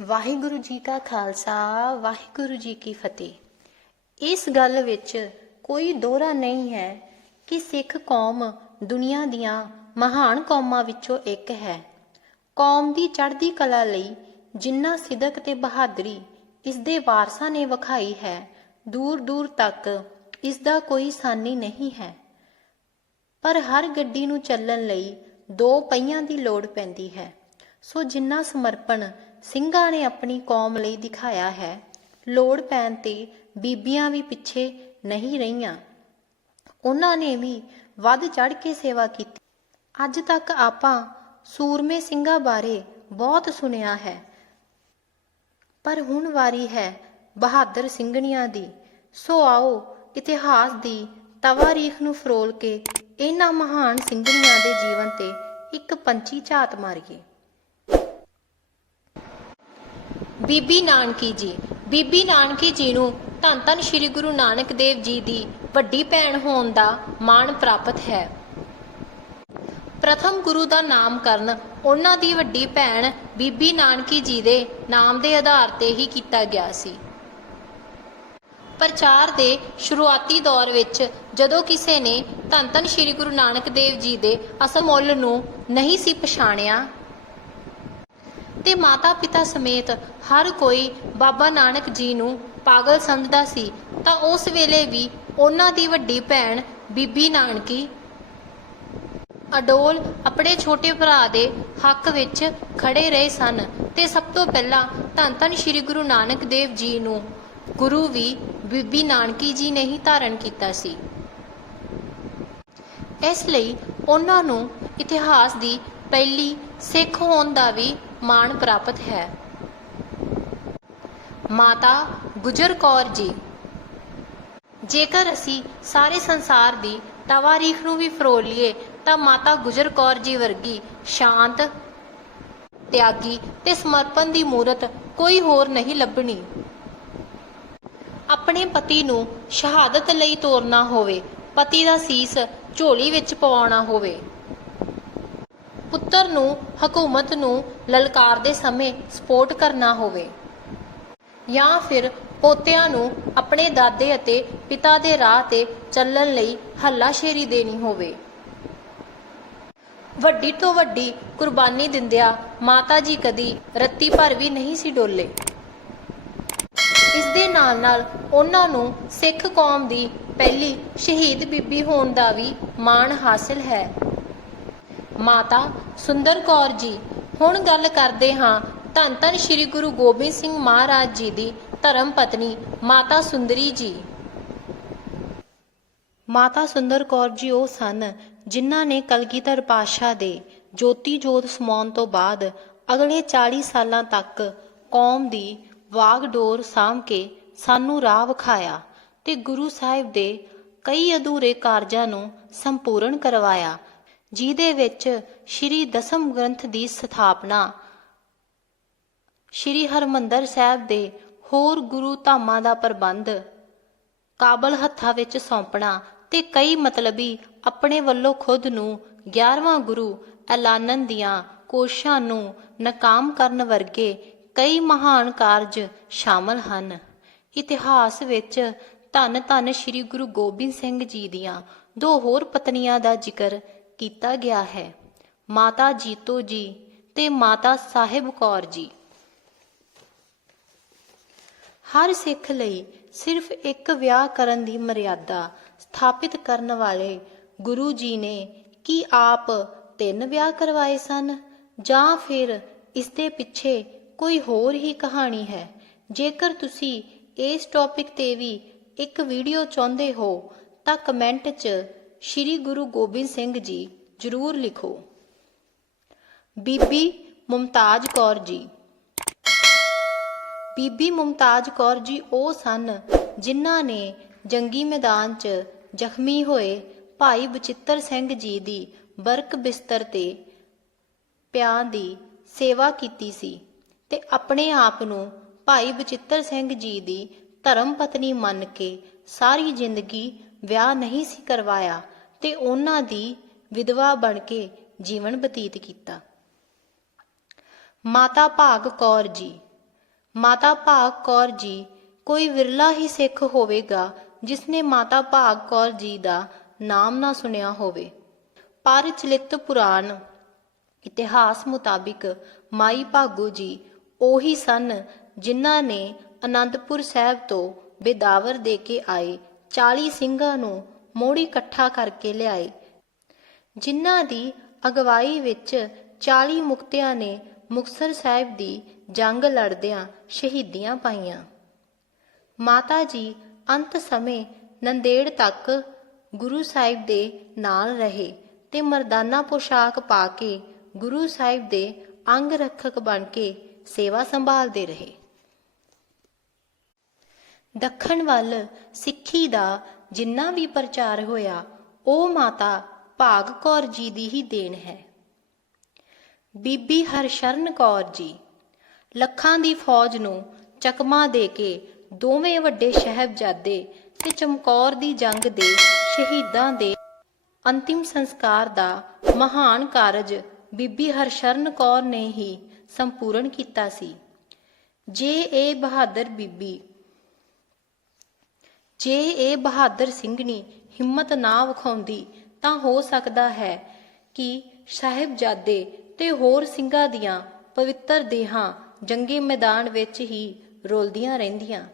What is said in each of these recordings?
ਵਾਹਿਗੁਰੂ ਜੀ ਕਾ ਖਾਲਸਾ, ਵਾਹਿਗੁਰੂ ਜੀ ਕੀ ਫਤਿਹ। ਇਸ ਗੱਲ ਵਿੱਚ ਕੋਈ ਦੋਹਰਾ ਨਹੀਂ ਹੈ ਕਿ ਸਿੱਖ ਕੌਮ ਦੁਨੀਆ ਦੀਆਂ ਮਹਾਨ ਕੌਮਾਂ ਵਿੱਚੋਂ ਇੱਕ ਹੈ। ਕੌਮ ਦੀ ਚੜ੍ਹਦੀ ਕਲਾ ਲਈ ਜਿੰਨਾ ਸਿਦਕ ਤੇ ਬਹਾਦਰੀ ਇਸ ਦੇ ਵਾਰਸਾਂ ਨੇ ਵਿਖਾਈ ਹੈ ਦੂਰ ਦੂਰ ਤੱਕ ਇਸ ਦਾ ਕੋਈ ਸਾਨੀ ਨਹੀਂ ਹੈ। ਪਰ ਹਰ ਗੱਡੀ ਨੂੰ ਚੱਲਣ ਲਈ ਦੋ ਪਹੀਆਂ ਦੀ ਲੋੜ ਪੈਂਦੀ ਹੈ। ਸੋ ਜਿੰਨਾ ਸਮਰਪਣ ਸਿੰਘਾਂ ਨੇ ਆਪਣੀ ਕੌਮ ਲਈ ਦਿਖਾਇਆ ਹੈ। ਲੋੜ ਪੈਣ ਤੇ ਬੀਬੀਆਂ ਵੀ ਪਿੱਛੇ ਨਹੀਂ ਰਹੀਆਂ। ਉਹਨਾਂ ਨੇ ਵੀ ਵੱਧ ਚੜ ਕੇ ਸੇਵਾ ਕੀਤੀ। ਅੱਜ ਤੱਕ ਆਪਾਂ ਸੂਰਮੇ ਸਿੰਘਾਂ ਬਾਰੇ ਬਹੁਤ ਸੁਣਿਆ ਹੈ। ਪਰ ਹੁਣ ਵਾਰੀ ਹੈ ਬਹਾਦਰ ਸਿੰਘਣੀਆਂ ਦੀ। ਸੋ ਆਓ ਇਤਿਹਾਸ ਦੀ ਤਵਾਰੀਖ ਨੂੰ ਫਰੋਲ ਕੇ ਇਹਨਾਂ ਮਹਾਨ ਸਿੰਘਣੀਆਂ ਦੇ ਜੀਵਨ ਤੇ ਇੱਕ ਪੰਛੀ ਝਾਤ ਮਾਰੀਏ। ਬੀਬੀ ਨਾਨਕੀ ਜੀ। ਬੀਬੀ ਨਾਨਕੀ ਜੀ ਨੂੰ ਧੰਨ ਧੰਨ ਸ੍ਰੀ ਗੁਰੂ ਨਾਨਕ ਦੇਵ ਜੀ ਦੀ ਵੱਡੀ ਭੈਣ ਹੋਣ ਦਾ ਮਾਣ ਪ੍ਰਾਪਤ ਹੈ। ਪ੍ਰਥਮ ਗੁਰੂ ਦਾ ਨਾਮਕਰਨ ਉਹਨਾਂ ਦੀ ਵੱਡੀ ਭੈਣ ਬੀਬੀ ਨਾਨਕੀ ਜੀ ਦੇ ਨਾਮ ਦੇ ਆਧਾਰ ਤੇ ਹੀ ਕੀਤਾ ਗਿਆ ਸੀ। ਪ੍ਰਚਾਰ ਦੇ ਸ਼ੁਰੂਆਤੀ ਦੌਰ ਵਿੱਚ ਜਦੋਂ ਕਿਸੇ ਨੇ ਧੰਨ ਧੰਨ ਸ੍ਰੀ ਗੁਰੂ ਨਾਨਕ ਦੇਵ ਜੀ ਦੇ ਅਸਲ ਮੁੱਲ ਨੂੰ ਨਹੀਂ ਸੀ ਪਛਾਣਿਆ ਤੇ ਮਾਤਾ ਪਿਤਾ ਸਮੇਤ ਹਰ ਕੋਈ ਬਾਬਾ ਨਾਨਕ ਜੀ ਨੂੰ ਪਾਗਲ ਸਮਝਦਾ ਸੀ, ਤਾਂ ਉਸ ਵੇਲੇ ਵੀ ਉਹਨਾਂ ਦੀ ਵੱਡੀ ਭੈਣ ਬੀਬੀ ਨਾਨਕੀ ਅਡੋਲ ਆਪਣੇ ਛੋਟੇ ਭਰਾ ਦੇ ਹੱਕ ਵਿੱਚ ਖੜੇ ਰਹੇ ਸਨ ਤੇ ਸਭ ਤੋਂ ਪਹਿਲਾਂ ਧੰਨ ਧੰਨ ਸ੍ਰੀ ਗੁਰੂ ਨਾਨਕ ਦੇਵ ਜੀ ਨੂੰ ਗੁਰੂ ਵੀ ਬੀਬੀ ਨਾਨਕੀ ਜੀ ਨੇ ਹੀ ਧਾਰਨ ਕੀਤਾ ਸੀ। ਇਸ ਲਈ ਉਹਨਾਂ ਨੂੰ ਇਤਿਹਾਸ ਦੀ ਪਹਿਲੀ ਸਿੱਖ ਹੋਣ ਦਾ ਵੀ ਮਾਣ ਪ੍ਰਾਪਤ ਹੈ। ਮਾਤਾ ਗੁਜਰ ਕੌਰ ਜੀ, ਜੇਕਰ ਅਸੀਂ ਸਾਰੇ ਸੰਸਾਰ ਦੀ ਤਵਾਰੀਖ ਨੂੰ ਵੀ ਫਰੋਲ ਲਈਏ, ਤਾਂ ਮਾਤਾ ਗੁਜਰ ਕੌਰ ਜੀ ਵਰਗੀ ਸ਼ਾਂਤ, ਤਿਆਗੀ ਤੇ ਸਮਰਪਣ ਦੀ ਮੂਰਤ ਕੋਈ ਹੋਰ ਨਹੀਂ ਲੱਭਣੀ। ਆਪਣੇ ਪਤੀ ਨੂੰ ਸ਼ਹਾਦਤ ਲਈ ਤੋਰਨਾ ਹੋਵੇ, ਪਤੀ ਦਾ ਸੀਸ ਝੋਲੀ ਵਿੱਚ ਪਵਾਉਣਾ ਹੋਵੇ। ਪੁੱਤਰ ਨੂੰ, ਹਕੂਮਤ ਨੂੰ ਲਲਕਾਰਦੇ ਸਮੇਂ ਸਪੋਰਟ ਕਰਨਾ ਹੋਵੇ। ਜਾਂ ਫਿਰ ਪੋਤਿਆਂ ਨੂੰ ਆਪਣੇ ਦਾਦੇ ਅਤੇ ਪਿਤਾ ਦੇ ਰਾਹ ਤੇ ਚੱਲਣ ਲਈ ਹੱਲਾਸ਼ੇਰੀ ਦੇਣੀ ਹੋਵੇ। ਵੱਡੀ ਤੋਂ ਵੱਡੀ ਕੁਰਬਾਨੀ ਦਿੰਦਿਆਂ ਮਾਤਾ ਜੀ ਕਦੀ ਰੱਤੀ ਭਰ ਵੀ ਨਹੀਂ ਸੀ ਡੋਲੇ। ਇਸ ਦੇ ਨਾਲ ਨਾਲ ਉਹਨਾਂ ਨੂੰ ਸਿੱਖ ਕੌਮ ਦੀ ਪਹਿਲੀ ਸ਼ਹੀਦ ਬੀਬੀ ਹੋਣ ਦਾ ਵੀ ਮਾਣ ਹਾਸਿਲ ਹੈ। ਮਾਤਾ ਸੁੰਦਰ ਕੌਰ ਜੀ, ਹੁਣ ਗੱਲ ਕਰਦੇ ਹਾਂ ਧੰਨ ਧੰਨ ਸ੍ਰੀ ਗੁਰੂ ਗੋਬਿੰਦ ਸਿੰਘ ਮਹਾਰਾਜ ਜੀ ਦੀ ਧਰਮ ਪਤਨੀ ਮਾਤਾ ਸੁੰਦਰੀ ਜੀ। ਮਾਤਾ ਸੁੰਦਰ ਕੌਰ ਜੀ ਉਹ ਸਨ ਜਿਨ੍ਹਾਂ ਨੇ ਕਲਗੀਧਰ ਪਾਤਸ਼ਾਹ ਦੇ ਜੋਤੀ ਜੋਤ ਸਮਾਉਣ ਤੋਂ ਬਾਅਦ ਅਗਲੇ 40 ਸਾਲਾਂ ਤੱਕ ਕੌਮ ਦੀ ਵਾਗਡੋਰ ਸਾਂਭ ਕੇ ਸਾਨੂੰ ਰਾਹ ਵਿਖਾਇਆ ਤੇ ਗੁਰੂ ਸਾਹਿਬ ਦੇ ਕਈ ਅਧੂਰੇ ਕਾਰਜਾਂ ਨੂੰ ਸੰਪੂਰਨ ਕਰਵਾਇਆ ਜਿਹਦੇ ਵਿੱਚ ਸ਼੍ਰੀ ਦਸਮ ਗ੍ਰੰਥ ਦੀ ਸਥਾਪਨਾ ਸ਼੍ਰੀ ਹਰਮੰਦਰ ਸਾਹਿਬ ਦੇ ਹੋਰ ਗੁਰੂ ਧਾਮਾਂ ਦਾ ਪ੍ਰਬੰਧ ਕਾਬਲ ਹੱਥਾਂ ਵਿੱਚ ਸੌਂਪਣਾ ਤੇ ਕਈ ਮਤਲਬੀ ਆਪਣੇ ਵੱਲੋਂ ਖੁਦ ਨੂੰ 11ਵਾਂ ਗੁਰੂ ਐਲਾਨਣ ਦੀਆਂ ਕੋਸ਼ਾਂ ਨੂੰ ਨਾਕਾਮ ਕਰਨ ਵਰਗੇ ਕਈ ਮਹਾਨ ਕਾਰਜ ਸ਼ਾਮਲ ਹਨ। ਇਤਿਹਾਸ ਵਿੱਚ ਧੰਨ ਧੰਨ ਸ੍ਰੀ ਗੁਰੂ ਗੋਬਿੰਦ ਸਿੰਘ ਜੀ ਦੀਆਂ ਦੋ ਹੋਰ ਪਤਨੀਆਂ ਦਾ ਜ਼ਿਕਰ ਕੀਤਾ ਗਿਆ ਹੈ। ਮਾਤਾ ਜੀਤੋ ਜੀ ਤੇ ਮਾਤਾ ਸਾਹਿਬ ਕੌਰ ਜੀ। ਹਰ ਸਿੱਖ ਲਈ ਸਿਰਫ ਇੱਕ ਵਿਆਹ ਕਰਨ ਦੀ ਮਰਿਆਦਾ ਸਥਾਪਿਤ ਕਰਨ ਵਾਲੇ ਗੁਰੂ ਜੀ ਨੇ ਕੀ ਆਪ ਤਿੰਨ ਵਿਆਹ ਕਰਵਾਏ ਸਨ? ਜਾਂ ਫਿਰ ਇਸ ਦੇ ਪਿੱਛੇ ਕੋਈ ਹੋਰ ਹੀ ਕਹਾਣੀ ਹੈ? ਜੇਕਰ ਤੁਸੀਂ ਇਸ ਟੌਪਿਕ ਤੇ ਵੀ ਇੱਕ ਵੀਡੀਓ ਚਾਹੁੰਦੇ ਹੋ, ਤਾਂ ਕਮੈਂਟ 'ਚ ਸ਼੍ਰੀ ਗੁਰੂ ਗੋਬਿੰਦ ਸਿੰਘ ਜੀ ਜ਼ਰੂਰ ਲਿਖੋ। ਬੀਬੀ ਮੁਮਤਾਜ ਕੌਰ ਜੀ। ਬੀਬੀ ਮੁਮਤਾਜ ਕੌਰ ਜੀ ਉਹ ਸਨ ਜਿਨ੍ਹਾਂ ਨੇ ਜੰਗੀ ਮੈਦਾਨ 'ਚ ਜ਼ਖਮੀ ਹੋਏ ਭਾਈ ਬਚਿੱਤਰ ਸਿੰਘ ਜੀ ਦੀ ਬਰਕ ਬਿਸਤਰ ਤੇ ਪਿਆਂ ਦੀ ਸੇਵਾ ਕੀਤੀ ਸੀ ਤੇ ਆਪਣੇ ਆਪ ਨੂੰ ਭਾਈ ਬਚਿੱਤਰ ਸਿੰਘ ਜੀ ਦੀ ਧਰਮ ਪਤਨੀ ਮੰਨ ਕੇ ਸਾਰੀ ਜ਼ਿੰਦਗੀ ਵਿਆਹ ਨਹੀਂ ਸੀ ਕਰਵਾਇਆ। ਤੇ ਉਹਨਾਂ ਦੀ ਵਿਧਵਾ ਬਣ ਕੇ ਜੀਵਨ ਬਤੀਤ ਕੀਤਾ। ਮਾਤਾ ਭਾਗ ਕੌਰ ਜੀ। ਮਾਤਾ ਭਾਗ ਕੌਰ ਜੀ ਕੋਈ ਵਿਰਲਾ ਹੀ ਸਿੱਖ ਹੋਵੇਗਾ ਜਿਸ ਨੇ ਮਾਤਾ ਭਾਗ ਕੌਰ ਜੀ ਦਾ ਨਾਮ ਨਾ ਸੁਣਿਆ ਹੋਵੇ। ਪਰ ਚਲਿਤ ਪੁਰਾਣ ਇਤਿਹਾਸ ਮੁਤਾਬਿਕ ਮਾਈ ਭਾਗੋ ਜੀ ਉਹੀ ਸਨ ਜਿਨ੍ਹਾਂ ਨੇ ਅਨੰਦਪੁਰ ਸਾਹਿਬ ਤੋਂ ਬੇਦਾਵਰ ਦੇ ਕੇ ਆਏ 40 ਸਿੰਘਾਂ ਨੂੰ ਮੋੜੀ ਇਕੱਠਾ ਕਰਕੇ ਲਿਆਏ। ਜਿਨ੍ਹਾਂ ਦੀ ਅਗਵਾਈ ਵਿੱਚ 40 ਮੁਕਤਿਆਂ ਨੇ ਮੁਕਤਸਰ ਸਾਹਿਬ ਦੀ ਜੰਗ ਲੜਦਿਆਂ ਸ਼ਹੀਦੀਆਂ ਪਾਈਆਂ। ਮਾਤਾ ਜੀ ਅੰਤ ਸਮੇਂ ਨੰਦੇੜ ਤੱਕ ਗੁਰੂ ਸਾਹਿਬ ਦੇ ਨਾਲ ਰਹੇ ਤੇ ਮਰਦਾਨਾ ਪੋਸ਼ਾਕ ਪਾ ਕੇ ਗੁਰੂ ਸਾਹਿਬ ਦੇ ਅੰਗ ਰੱਖਕ ਬਣ ਕੇ ਸੇਵਾ ਸੰਭਾਲਦੇ ਰਹੇ। ਦੱਖਣ ਵੱਲ ਸਿੱਖੀ ਦਾ ਜਿੰਨਾ ਵੀ ਪ੍ਰਚਾਰ ਹੋਇਆ, ਉਹ ਮਾਤਾ ਭਾਗ ਕੌਰ ਜੀ ਦੀ ਹੀ ਦੇਣ ਹੈ। ਬੀਬੀ ਹਰਸ਼ਰਨ ਕੌਰ ਜੀ, ਲੱਖਾਂ ਦੀ ਫੌਜ ਨੂੰ ਚਕਮਾ ਦੇ ਕੇ ਦੋਵੇਂ ਵੱਡੇ ਸ਼ਹਿਬਜ਼ਾਦੇ ਤੇ ਚਮਕੌਰ ਦੀ ਜੰਗ ਦੇ ਸ਼ਹੀਦਾਂ ਦੇ ਅੰਤਿਮ ਸੰਸਕਾਰ ਦਾ ਮਹਾਨ ਕਾਰਜ ਬੀਬੀ ਹਰਸ਼ਰਨ ਕੌਰ ਨੇ ਹੀ ਸੰਪੂਰਨ ਕੀਤਾ ਸੀ। ਜੇ ਇਹ ਬਹਾਦਰ ਬੀਬੀ ਜੇ ਇਹ ਬਹਾਦਰ ਸਿੰਘਣੀ ਹਿੰਮਤ ਨਾ ਵਿਖਾਉਂਦੀ, ਤਾਂ ਹੋ ਸਕਦਾ ਹੈ ਕਿ ਸਾਹਿਬਜ਼ਾਦੇ ਤੇ ਹੋਰ ਸਿੰਘਾਂ ਦੀਆਂ ਪਵਿੱਤਰ ਦੇਹਾਂ ਜੰਗੀ ਮੈਦਾਨ ਵਿੱਚ ਹੀ ਰੋਲਦੀਆਂ ਰਹਿੰਦੀਆਂ।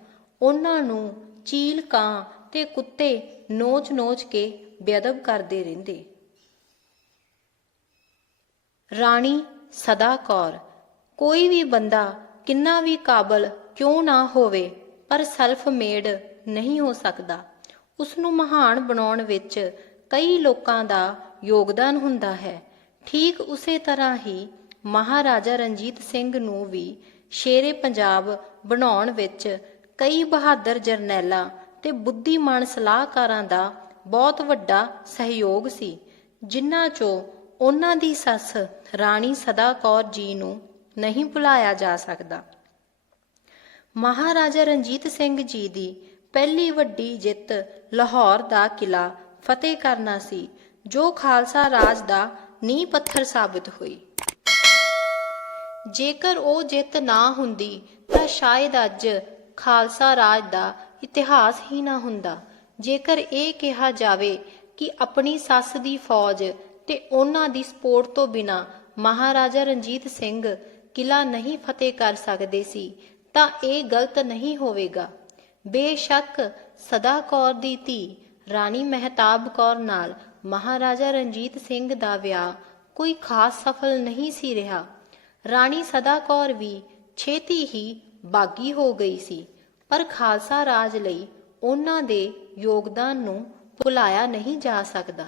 ਉਹਨਾਂ ਨੂੰ ਚੀਲ ਕਾਂ ਤੇ ਕੁੱਤੇ ਨੋਚ-ਨੋਚ ਕੇ ਬੇਅਦਬ ਕਰਦੇ ਰਹਿੰਦੇ। ਰਾਣੀ ਸਦਾ ਕੌਰ ਕੋਈ ਵੀ ਬੰਦਾ ਕਿੰਨਾ ਵੀ ਕਾਬਲ ਕਿਉਂ ਨਾ ਹੋਵੇ, ਪਰ ਸੈਲਫ ਮੇਡ ਨਹੀਂ ਹੋ ਸਕਦਾ। ਉਸ ਨੂੰ ਮਹਾਨ ਬਣਾਉਣ ਵਿੱਚ ਕਈ ਲੋਕਾਂ ਦਾ ਯੋਗਦਾਨ ਹੁੰਦਾ ਹੈ। ਠੀਕ ਉਸੇ ਤਰ੍ਹਾਂ ਹੀ ਮਹਾਰਾਜਾ ਰਣਜੀਤ ਸਿੰਘ ਨੂੰ ਵੀ ਸ਼ੇਰੇ ਪੰਜਾਬ ਬਣਾਉਣ ਵਿੱਚ ਕਈ ਬਹਾਦਰ ਜਰਨੈਲਾਂ ਤੇ ਬੁੱਧੀਮਾਨ ਸਲਾਹਕਾਰਾਂ ਦਾ ਬਹੁਤ ਵੱਡਾ ਸਹਿਯੋਗ ਸੀ, ਜਿਨ੍ਹਾਂ ਚੋਂ ਉਹਨਾਂ ਦੀ ਸੱਸ ਰਾਣੀ ਸਦਾ ਕੌਰ ਜੀ ਨੂੰ ਨਹੀਂ ਭੁਲਾਇਆ ਜਾ ਸਕਦਾ। ਮਹਾਰਾਜਾ ਰਣਜੀਤ ਸਿੰਘ ਜੀ ਦੀ ਪਹਿਲੀ ਵੱਡੀ ਜਿੱਤ ਲਾਹੌਰ ਦਾ ਕਿਲਾ ਫਤਿਹ ਕਰਨਾ ਸੀ, ਜੋ ਖਾਲਸਾ ਰਾਜ ਦਾ ਨੀਂਹ ਪੱਥਰ ਸਾਬਤ ਹੋਈ। ਜੇਕਰ ਉਹ ਜਿੱਤ ਨਾ ਹੁੰਦੀ, ਤਾਂ ਸ਼ਾਇਦ ਅੱਜ ਖਾਲਸਾ ਰਾਜ ਦਾ ਇਤਿਹਾਸ ਹੀ ਨਾ ਹੁੰਦਾ। ਜੇਕਰ ਇਹ ਕਿਹਾ ਜਾਵੇ ਕਿ ਆਪਣੀ ਸੱਸ ਦੀ ਫੌਜ ਤੇ ਉਹਨਾਂ ਦੀ ਸਪੋਰਟ ਤੋਂ ਬਿਨਾ ਮਹਾਰਾਜਾ ਰਣਜੀਤ ਸਿੰਘ ਕਿਲਾ ਨਹੀਂ ਫਤਿਹ ਕਰ ਸਕਦੇ ਸੀ, ਤਾਂ ਇਹ ਗਲਤ ਨਹੀਂ ਹੋਵੇਗਾ। ਬੇਸ਼ੱਕ ਸਦਾ ਕੌਰ ਦੀ ਧੀ ਰਾਣੀ ਮਹਿਤਾਬ ਕੌਰ ਨਾਲ ਮਹਾਰਾਜਾ ਰਣਜੀਤ ਸਿੰਘ ਦਾ ਵਿਆਹ ਕੋਈ ਖਾਸ ਸਫਲ ਨਹੀਂ ਸੀ ਰਿਹਾ। ਰਾਣੀ ਸਦਾ ਕੌਰ ਵੀ ਛੇਤੀ ਹੀ ਬਾਗੀ ਹੋ ਗਈ ਸੀ, ਪਰ ਖਾਲਸਾ ਰਾਜ ਲਈ ਉਹਨਾਂ ਦੇ ਯੋਗਦਾਨ ਨੂੰ ਭੁਲਾਇਆ ਨਹੀਂ ਜਾ ਸਕਦਾ।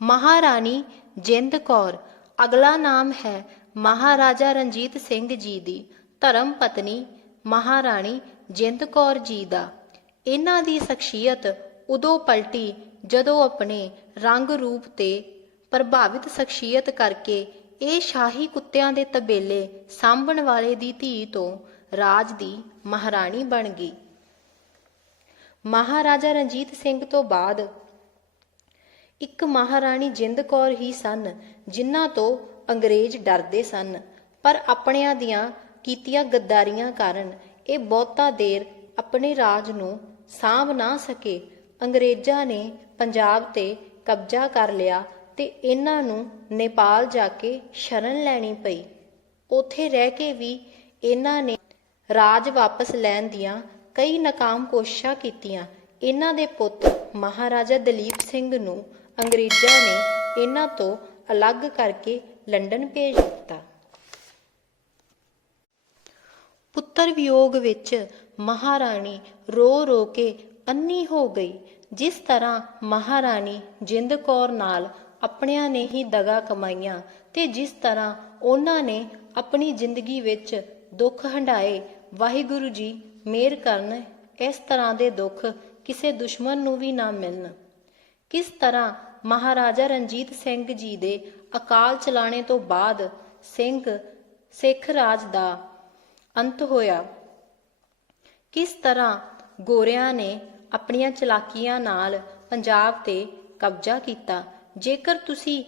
ਮਹਾਰਾਣੀ ਜਿੰਦ ਕੌਰ, ਅਗਲਾ ਨਾਮ ਹੈ ਮਹਾਰਾਜਾ ਰਣਜੀਤ ਸਿੰਘ ਜੀ ਦੀ ਧਰਮ ਪਤਨੀ ਮਹਾਰਾਣੀ ਜਿੰਦ ਕੌਰ ਜੀ ਦਾ। ਇਹਨਾਂ ਦੀ ਸ਼ਖਸੀਅਤ ਉਦੋਂ ਪਲਟੀ ਜਦੋਂ ਆਪਣੇ ਰੰਗ ਰੂਪ ਤੇ ਪ੍ਰਭਾਵਿਤ ਸ਼ਖਸੀਅਤ ਕਰਕੇ ਇਹ ਸ਼ਾਹੀ ਕੁੱਤਿਆਂ ਦੇ ਤਬੇਲੇ ਸਾਂਭਣ ਵਾਲੇ ਦੀ ਧੀ ਤੋਂ ਰਾਜ ਦੀ ਮਹਾਰਾਣੀ ਬਣ ਗਈ। ਮਹਾਰਾਜਾ ਰਣਜੀਤ ਸਿੰਘ ਤੋਂ ਬਾਅਦ ਇੱਕ ਮਹਾਰਾਣੀ ਜਿੰਦ ਕੌਰ ਹੀ ਸਨ, ਜਿਨ੍ਹਾਂ ਤੋਂ ਅੰਗਰੇਜ਼ ਡਰਦੇ ਸਨ, ਪਰ ਆਪਣਿਆਂ ਦੀਆਂ ਕੀਤੀਆਂ ਗੱਦਾਰੀਆਂ ਕਾਰਨ ਇਹ ਬਹੁਤਾ ਦੇਰ ਆਪਣੇ ਰਾਜ ਨੂੰ ਸਾਂਭ ਨਾ ਸਕੇ। ਅੰਗਰੇਜ਼ਾਂ ਨੇ ਪੰਜਾਬ ਤੇ ਕਬਜ਼ਾ ਕਰ ਲਿਆ ਤੇ ਇਹਨਾਂ ਨੂੰ ਨੇਪਾਲ ਜਾ ਕੇ ਸ਼ਰਨ ਲੈਣੀ ਪਈ। ਉਥੇ ਰਹਿ ਕੇ ਵੀ ਇਹਨਾਂ ਨੇ ਰਾਜ ਵਾਪਸ ਲੈਣ ਦੀਆਂ ਕਈ ਨਾਕਾਮ ਕੋਸ਼ਿਸ਼ਾਂ ਕੀਤੀਆਂ। ਇਹਨਾਂ ਦੇ ਪੁੱਤ ਮਹਾਰਾਜਾ ਦਲੀਪ ਸਿੰਘ ਨੂੰ ਅੰਗਰੇਜ਼ਾਂ ਨੇ ਇਹਨਾਂ ਤੋਂ ਅਲੱਗ ਕਰਕੇ ਲੰਡਨ ਭੇਜ ਦਿੱਤਾ ਪੁੱਤਰ ਵਿਯੋਗ ਵਿੱਚ ਮਹਾਰਾਣੀ ਰੋ ਰੋ ਕੇ ਅੰਨੀ ਹੋ ਗਈ, ਜਿਸ ਤਰ੍ਹਾਂ ਮਹਾਰਾਣੀ ਜਿੰਦ ਕੌਰ ਨਾਲ ਆਪਣਿਆਂ ਨੇ ਹੀ ਦਗਾ ਕਮਾਈਆਂ ਤੇ ਜਿਸ ਤਰ੍ਹਾਂ ਉਹਨਾਂ ਨੇ ਆਪਣੀ ਜ਼ਿੰਦਗੀ ਵਿੱਚ ਦੁੱਖ ਹੰਡਾਏ ਵਾਹਿਗੁਰੂ ਜੀ ਮਿਹਰ ਕਰਨ, ਇਸ ਤਰ੍ਹਾਂ ਦੇ ਦੁੱਖ ਕਿਸੇ ਦੁਸ਼ਮਣ ਨੂੰ ਵੀ ਨਾ ਮਿਲਣ। ਕਿਸ ਤਰ੍ਹਾਂ ਮਹਾਰਾਜਾ ਰਣਜੀਤ ਸਿੰਘ ਜੀ ਦੇ ਅਕਾਲ ਚਲਾਣੇ ਤੋਂ ਬਾਅਦ ਸਿੰਘ ਸਿੱਖ ਰਾਜ ਦਾ ਅੰਤ ਹੋਇਆ। ਕਿਸ ਤਰ੍ਹਾਂ ਗੋਰਿਆਂ ਨੇ ਆਪਣੀਆਂ ਚਲਾਕੀਆਂ ਨਾਲ ਪੰਜਾਬ ਤੇ ਕਬਜ਼ਾ ਕੀਤਾ? ਜੇਕਰ ਤੁਸੀਂ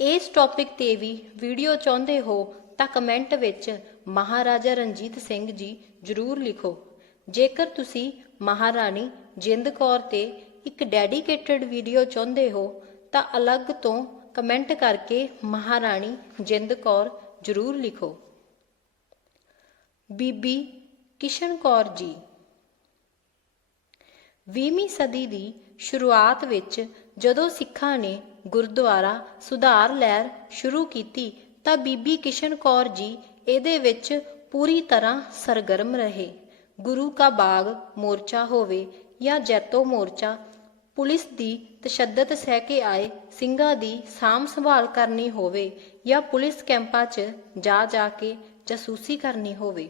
ਇਸ ਟੌਪਿਕ ਤੇ ਵੀ ਵੀਡੀਓ ਚਾਹੁੰਦੇ ਹੋ, ਤਾਂ ਕਮੈਂਟ ਵਿੱਚ ਮਹਾਰਾਜਾ ਰਣਜੀਤ ਸਿੰਘ ਜੀ ਜ਼ਰੂਰ ਲਿਖੋ। ਜੇਕਰ ਤੁਸੀਂ ਮਹਾਰਾਣੀ ਜਿੰਦ ਕੌਰ ਤੇ ਇੱਕ ਡੈਡੀਕੇਟਡ ਵੀਡੀਓ ਚਾਹੁੰਦੇ ਹੋ, ਤਾਂ ਅਲੱਗ ਤੋਂ ਕਮੈਂਟ ਕਰਕੇ ਮਹਾਰਾਣੀ ਜਿੰਦ ਕੌਰ ਜ਼ਰੂਰ ਲਿਖੋ। ਬੀਬੀ ਕਿਸ਼ਨ ਕੌਰ ਜੀ। 20ਵੀਂ ਸਦੀ ਦੀ ਸ਼ੁਰੂਆਤ ਵਿੱਚ ਜਦੋਂ ਸਿੱਖਾਂ ਨੇ ਗੁਰਦੁਆਰਾ ਸੁਧਾਰ ਲਹਿਰ ਸ਼ੁਰੂ ਕੀਤੀ, ਤਾਂ ਬੀਬੀ ਕਿਸ਼ਨ ਕੌਰ ਜੀ ਇਹਦੇ ਵਿੱਚ ਪੂਰੀ ਤਰ੍ਹਾਂ ਸਰਗਰਮ ਰਹੇ। ਗੁਰੂ ਕਾ ਬਾਗ ਮੋਰਚਾ ਹੋਵੇ ਜਾਂ ਜੈਤੋ ਮੋਰਚਾ, ਪੁਲਿਸ ਦੀ ਤਸ਼ੱਦਦ ਸਹਿ ਕੇ ਆਏ ਸਿੰਘਾਂ ਦੀ ਸਾਂਭ ਸੰਭਾਲ ਕਰਨੀ ਹੋਵੇ ਜਾਂ ਪੁਲਿਸ ਕੈਂਪਾਂ 'ਚ ਜਾ ਜਾ ਕੇ ਜਾਸੂਸੀ ਕਰਨੀ ਹੋਵੇ।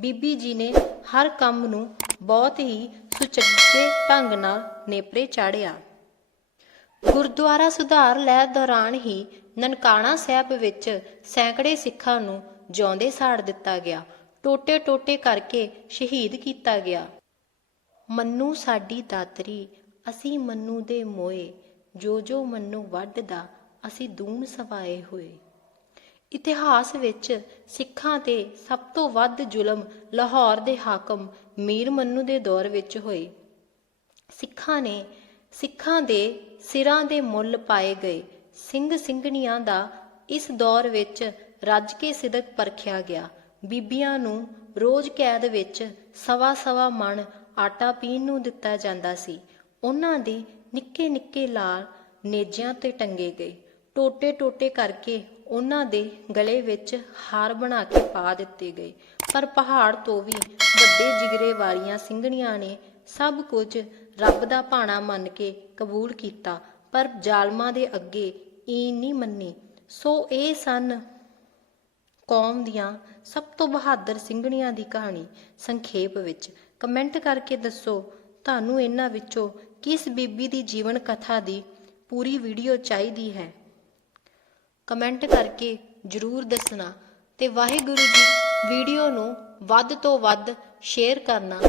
ਬੀਬੀ ਜੀ ਨੇ ਹਰ ਕੰਮ ਨੂੰ ਬਹੁਤ ਹੀ ਸੁਚੱਜੇ ਢੰਗ ਨਾਲ ਨੇਪਰੇ ਚਾੜਿਆ ਗੁਰਦੁਆਰਾ ਸੁਧਾਰ ਲੈ ਦੌਰਾਨ ਹੀ ਨਨਕਾਣਾ ਸਾਹਿਬ ਵਿੱਚ ਸੈਂਕੜੇ ਸਿੱਖਾਂ ਨੂੰ ਜਿਉਂਦੇ ਸਾੜ ਦਿੱਤਾ ਗਿਆ। ਟੋਟੇ ਟੋਟੇ ਕਰਕੇ ਸ਼ਹੀਦ ਕੀਤਾ ਗਿਆ। ਮੰਨੂ ਸਾਡੀ ਦਾਤਰੀ, ਅਸੀਂ ਮੰਨੂ ਦੇ ਮੋਏ ਜੋ ਜੋ ਮੰਨੂ ਵੱਢਦਾ, ਅਸੀਂ ਦੂਮ ਸਵਾਏ ਹੋਏ। ਇਤਿਹਾਸ ਵਿੱਚ ਸਿੱਖਾਂ ਤੇ ਸਭ ਤੋਂ ਵੱਧ ਜ਼ੁਲਮ ਲਾਹੌਰ ਦੇ ਹਾਕਮ ਮੀਰ ਮੰਨੂ ਦੇ ਦੌਰ ਵਿੱਚ ਹੋਏ। ਸਿੱਖਾਂ ਨੇ ਸਿੱਖਾਂ ਦੇ ਸਿਰਾਂ ਦੇ ਮੁੱਲ ਪਾਏ ਗਏ ਸਿੰਘ ਸਿੰਘਣੀਆਂ ਦਾ ਇਸ ਦੌਰ ਵਿੱਚ ਰੱਜ ਕੇ ਸਿਦਕ ਪਰਖਿਆ ਗਿਆ। ਬੀਬੀਆਂ ਨੂੰ ਰੋਜ਼ ਕੈਦ ਵਿੱਚ ਸਵਾ ਸਵਾ ਮਣ ਆਟਾ ਪੀਣ ਨੂੰ ਦਿੱਤਾ ਜਾਂਦਾ ਸੀ। ਉਹਨਾਂ ਦੇ ਨਿੱਕੇ ਨਿੱਕੇ ਲਾਲ ਨੇਜਿਆਂ ਤੇ ਟੰਗੇ ਗਏ। ਟੋਟੇ ਟੋਟੇ ਕਰਕੇ ਉਹਨਾਂ ਦੇ ਗਲੇ ਵਿੱਚ ਹਾਰ ਬਣਾ ਕੇ ਪਾ ਦਿੱਤੇ ਗਏ। ਪਰ ਪਹਾੜ ਤੋਂ ਵੀ ਵੱਡੇ ਜਿਗਰੇ ਵਾਲੀਆਂ ਸਿੰਘਣੀਆਂ ਨੇ ਸਭ ਕੁਝ ਰੱਬ ਦਾ ਭਾਣਾ ਮੰਨ ਕੇ ਕਬੂਲ ਕੀਤਾ, ਪਰ ਜ਼ਾਲਮਾਂ ਦੇ ਅੱਗੇ ਈਨ ਨਹੀਂ ਮੰਨੀ। ਸੋ ਇਹ ਸਨ ਕੌਮ ਦੀਆਂ ਸਭ ਤੋਂ ਬਹਾਦਰ ਸਿੰਘਣੀਆਂ ਦੀ ਕਹਾਣੀ ਸੰਖੇਪ ਵਿੱਚ। ਕਮੈਂਟ ਕਰਕੇ ਦੱਸੋ, ਤੁਹਾਨੂੰ ਇਹਨਾਂ ਵਿੱਚੋਂ ਕਿਸ ਬੀਬੀ ਦੀ ਜੀਵਨ ਕਥਾ ਦੀ ਪੂਰੀ ਵੀਡੀਓ ਚਾਹੀਦੀ ਹੈ? ਕਮੈਂਟ ਕਰਕੇ ਜਰੂਰ ਦੱਸਣਾ ਤੇ ਵਾਹਿਗੁਰੂ ਜੀ ਵੀਡੀਓ ਨੂੰ ਵੱਧ ਤੋਂ ਵੱਧ ਸ਼ੇਅਰ ਕਰਨਾ